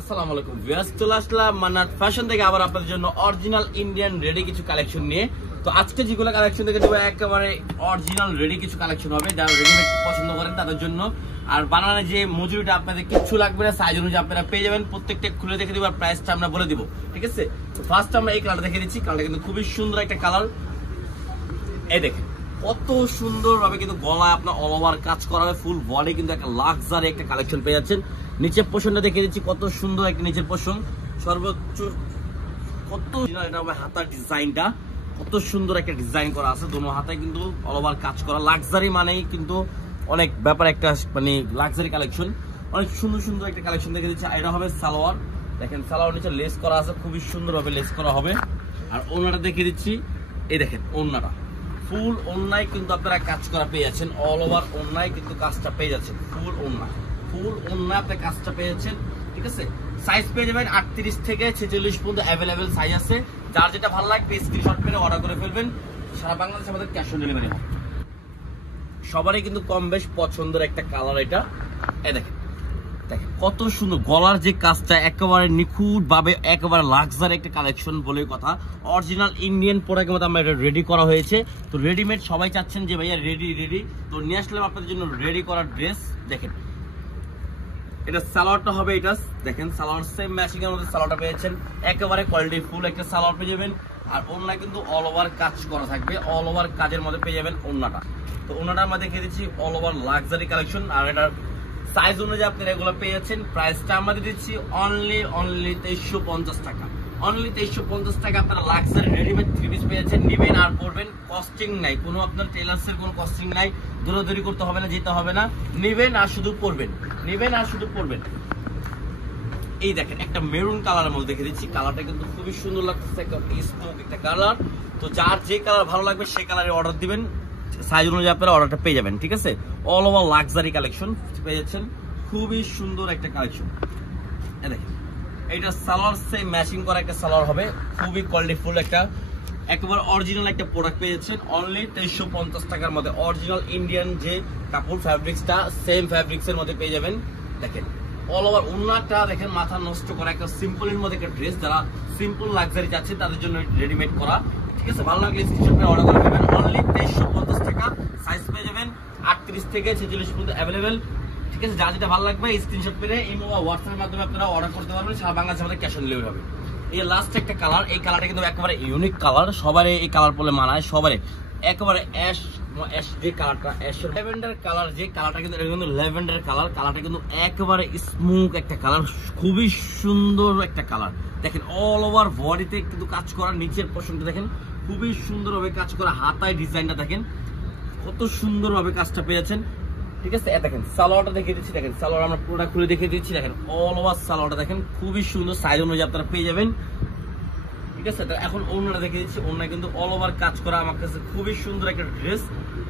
আসসালামু আলাইকুম ভিউয়ার্স, চলে আসলাম মান্নাত ফ্যাশন থেকে আবার আপনাদের জন্য অরিজিনাল ইন্ডিয়ান রেডি কিছু কালেকশন নিয়ে। তো আজকে যেগুলো কালেকশন দেখে দেবো একেবারে অরিজিনাল রেডি কিছু কালেকশন হবে, যারা রেডিমেড পছন্দ করেন তাদের জন্য। আর বানানোর যে মজুরিটা আপনাদের কিচ্ছু লাগবে না, সাইজ অনুযায়ী আপনারা পেয়ে যাবেন। প্রত্যেকটা খুলে দেখে দিব আর প্রাইসটা আমরা বলে দিব, ঠিক আছে? তো ফার্স্ট আমরা এই কালারটা দেখে দিচ্ছি। কালারটা কিন্তু খুবই সুন্দর একটা কালার। এই দেখেন কত সুন্দর ভাবে কিন্তু গলায় আপনার অল ওভার কাজ করা হবে, ফুল বডি কিন্তু একটা লাক্সারি একটা কালেকশন পেয়ে যাচ্ছেন। নিচের পোর্শনটা দেখে দিচ্ছি, কত সুন্দর একটা নিচের পোর্শন, সর্বোচ্চ কত এটা হবে হাতার ডিজাইনটা, কত সুন্দর একটা ডিজাইন করা আছে। দোনো হাতায় কিন্তু অল ওভার কাজ করা, লাক্সারি মানেই কিন্তু অনেক ব্যাপার, একটা মানে লাক্সারি কালেকশন, অনেক সুন্দর সুন্দর একটা কালেকশন দেখে দিচ্ছি। এটা হবে সালোয়ার, দেখেন সালোয়ার নিচে লেস করা আছে, খুবই সুন্দর ভাবে লেস করা হবে। আর ওড়নাটা দেখে দিচ্ছি, এই দেখেন ওড়নাটা ফুল ওড়নায় কিন্তু আপনারা কাজ করা পেয়ে যাচ্ছেন, অল ওভার ওড়নায় কিন্তু কাজটা পেয়ে যাচ্ছেন, ফুল ওড়না আপনার কাজটা পেয়ে যাচ্ছেন, ঠিক আছে? সাইজ পেয়ে যাবেন 38 থেকে 46 পর্যন্ত অ্যাভেলেবেল সাইজ আছে। যার যেটা ভালো লাগবে স্ক্রিনশট করে অর্ডার করে ফেলবেন। সারা বাংলাদেশে আমাদের ক্যাশ অন ডেলিভারি হবে। সবারই কিন্তু কম বেশ পছন্দের একটা কালার এটা। এই দেখেন কত সুন্দর গলার যে কাজটা, একেবারে নিখুঁত ভাবে একেবারে লাক্সারি একটা কালেকশন বলে কথা। অরিজিনাল ইন্ডিয়ান প্রোডাক্টের মধ্যে আমরা এটা রেডি করা হয়েছে। তো রেডিমেড সবাই চাচ্ছেন যে ভাইয়া রেডি, তো নিয়ে আসলাম আপনাদের জন্য রেডি করার ড্রেস। দেখেন এটা সালোয়ারটা হবে, এটা দেখেন সালোয়ার সেম ম্যাচিং এর মধ্যে সালোয়ারটা পেয়েছেন, একেবারে কোয়ালিটি ফুল একটা সালোয়ার পেয়ে যাবেন। আর ওড়না কিন্তু অল ওভার কাজ করা থাকবে, অল ওভার কাজের মধ্যে পেয়ে যাবেন ওড়নাটা। তো ওড়নাটা আমরা দেখিয়ে দিচ্ছি, অল ওভার লাক্সারি কালেকশন। আর এটার সাইজ অনুযায়ী আপনারা এগুলো পেয়ে যাচ্ছেন। প্রাইসটা আমাদের দিচ্ছি অনলি 2350 টাকা। অনলি 2350 টাকা আপনারা লাক্সারি রেডিমেড থ্রি পিস পেয়ে যাচ্ছেন। নিবেন আর পরবেন, কস্টিং নাই, কোনো আপনার টেলার্সের কোনো কস্টিং নাই, দৌড়াদৌড়ি করতে হবে না, যেতে হবে না, নিবেন আর শুধু পরবেন। এই দেখেন একটা মেরুন কালারের মধ্যে দেখে দিচ্ছি, কালারটা কিন্তু খুবই সুন্দর লাগতেছে, একটা স্মোক একটা কালার। তো যার যে কালার ভালো লাগবে সেই কালারে অর্ডার দিবেন, সাইজ অনুযায়ী আপনারা অর্ডারটা পেয়ে যাবেন, ঠিক আছে? অল ওভার লাক্সারি কালেকশন পেয়ে যাচ্ছেন, খুবই সুন্দর একটা কালেকশন। দেখেন এইটা সালোয়ার সেম ম্যাচিং করা একটা সালোয়ার হবে, খুবই কোয়ালিটিফুল একটা একেবারে অরিজিনাল একটা প্রোডাক্ট পেয়ে যাচ্ছেন অনলি 2350 টাকার মধ্যে। অরিজিনাল ইন্ডিয়ান যে কাপড় ফ্যাব্রিক্সটা সেম ফ্যাব্রিক্সের মধ্যে পেয়ে যাবেন। দেখেন অল ওভার ওড়নাটা দেখেন, মাথা নষ্ট করা একটা সিম্পলের মধ্যে একটা ড্রেস। যারা সিম্পল লাক্সারি যাচ্ছে তাদের জন্য রেডিমেড করা, ঠিক আছে? ভালো লাগলে স্ক্রিনশট করে অর্ডার করে নেবেন। অনলি 2350 টাকা। সাইজ পেয়ে যাবেন 38 থেকে 46 পর্যন্ত অ্যাভেলেবেল, ঠিক আছে? যা যেটা ভালো লাগবে স্ক্রিনশট করে ইমো বা হোয়াটসঅ্যাপের মাধ্যমে আপনারা অর্ডার করতে পারবেন। সারা বাংলাদেশে আমাদের ক্যাশ অন ডেলিভারি হবে। এই লাস্ট একটা কালার, এই কালারটা কিন্তু একেবারে ইউনিক কালার, সবারই এই কালার পরলে মানায়, সবারই একেবারে অ্যাশ যে কালারটা, অ্যাশ ল্যাভেন্ডার কালার যে কালারটা, কিন্তু এটা কিন্তু ল্যাভেন্ডার কালারটা কিন্তু একেবারে স্মুথ একটা কালার, খুবই সুন্দর একটা কালার। দেখেন অল ওভার বডিতে কিন্তু কাজ করা, নিচের পোর্শনটা দেখেন খুবই সুন্দরভাবে কাজ করা, হাতায় ডিজাইনটা দেখেন কত সুন্দরভাবে কাজটা পেয়েছেন, ঠিক আছে? দেখেন সালোয়ারটা দেখিয়ে দিচ্ছি, দেখেন সালোয়ার আমরা পুরোটা খুলে দেখিয়ে দিচ্ছি। দেখেন অল ওভার সালোয়ারটা দেখেন খুবই সুন্দর, সাইজ অনুযায়ী আপনারা পেয়ে যাবেন, ঠিক আছে? এখন ওড়নাটা দেখিয়ে দিচ্ছি, ওড়না কিন্তু অল ওভার কাজ করা, আমার কাছে খুবই সুন্দর একটা ড্রেস।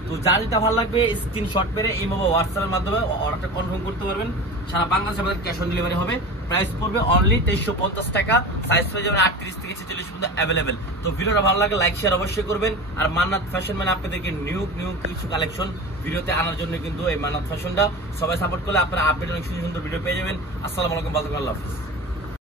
তো যার যেটা ভালো লাগবে স্ক্রিনশট মেরে ইমো বা হোয়াটসঅ্যাপের মাধ্যমে অর্ডারটা কনফার্ম করতে পারবেন। সারা বাংলাদেশে আমাদের ক্যাশ অন ডেলিভারি হবে। প্রাইস পড়বে অনলি 2350 টাকা। সাইজ পেয়ে যাবেন 38 থেকে 46 পর্যন্ত অ্যাভেলেবেল। তো ভিডিওটা ভালো লাগে লাইক শেয়ার অবশ্যই করবেন। আর মান্নাত ফ্যাশন মানে আপনাদেরকে নিউ কিছু কালেকশন ভিডিওতে আনার জন্য কিন্তু এই মান্নাত ফ্যাশনটা সবাই সাপোর্ট করলে আপনারা আপডেট অনেক সুন্দর ভিডিও পেয়ে যাবেন। আসসালামু আলাইকুম, আল্লাহ হাফেজ।